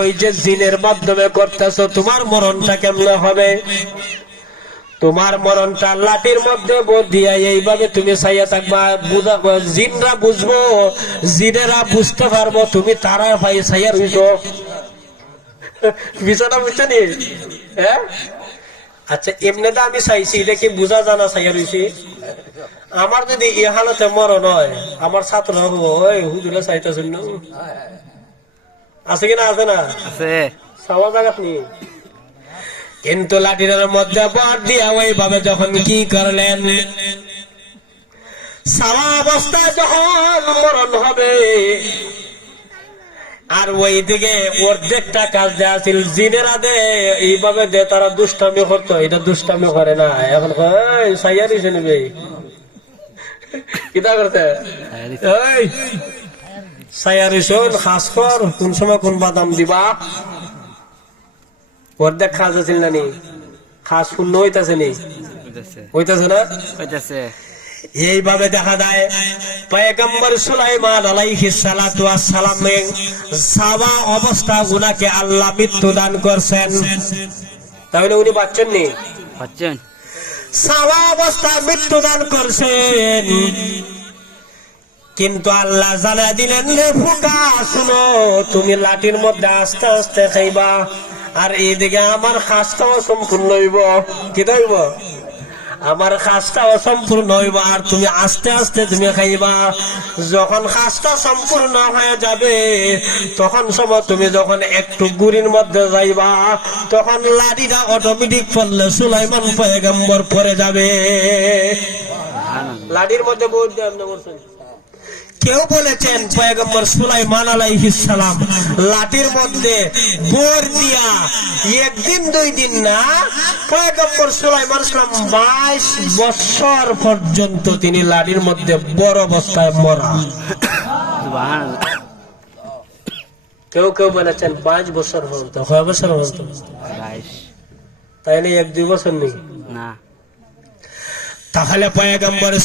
ওই যে জিনের মাধ্যমে করতেছো, তোমার মরণটা কেমনে হবে? তোমার মরণটা লাঠির মধ্যে দিয়া এইভাবে তুমি সাইয়া থাকবা। জিনরা বুঝব, জিনেরা বুঝতে পারব, তুমি তারা ভাই সাইয়া রইছ। বিষয়টা বুঝছ নি? হ্যাঁ? আচ্ছা এমনিতে আমি চাইছি, এটা কি বুঝা জানা সাইয়া রইছি? আমার যদি এ হালতে মরণ হয়, আমার ছাত্র হব হুজুরে চাইতেছেন না? আছে কিনা আছে না? আছে। সাওয়া নি কিন্তু লাঠিটার মধ্যে বর দিয়া ওইভাবে যখন কি করলেন? সারা অবস্থায় যখন মরণ হবে আর ওই দিকে অর্ধেকটা কাজ দেওয়া ছিল জিনেরা দে এইভাবে দে তারা দুষ্টামি করতো এটা দুষ্টামি করে না। এখন সাইয়া দিছে নেবে। কিতা করতে এই খাস কর কোন সময় কোন বাদাম দিবা? অর্ধেক খাস আছিল না নি? খাস শূন্য হইতাছে নি? হইতাছে। হইতাছে না? হইতাছে। এইভাবে দেখা যায় পয়গম্বর সুলাইমান সালাতু সাবা অবস্থা উনাকে আল্লাহ মৃত্যু দান করছেন। তাহলে উনি পাচ্ছেন নি? পাচ্ছেন সাবা অবস্থা মৃত্যু দান করছেন। কিন্তু আল্লাহ জানা দিলেন রে ফুকা শুনো তুমি লাঠির মধ্যে আস্তে আস্তে খাইবা আর এইদিকে আমার খাসটাও সম্পূর্ণ হইব। কি হইব আমার খাসটা অসম্পূর্ণ হইব আর তুমি আস্তে আস্তে তুমি খাইবা। যখন খাসটা সম্পূর্ণ হয়ে যাবে তখন সময় তুমি যখন একটু গুড়ির মধ্যে যাইবা তখন লাঠিটা অটোমেটিক পড়লে সুলাইমান পয়গম্বর পরে যাবে। লাঠির মধ্যে বহুত দাম করছেন কেউ বলেছেন পয়গম্বর সুলাইমান আলাইহিস সালাম লাঠির মধ্যে বোর দিয়া একদিন দুই দিন না পয়গম্বর সুলাইমান সালাম বাইশ বছর পর্যন্ত তিনি লাঠির মধ্যে বড় অবস্থায় মরা। কেউ কেউ বলেছেন পাঁচ বছর পর্যন্ত কয় বছর পর্যন্ত? তাইলে এক দুই বছর নেই। না। তাহলে পয়গম্বর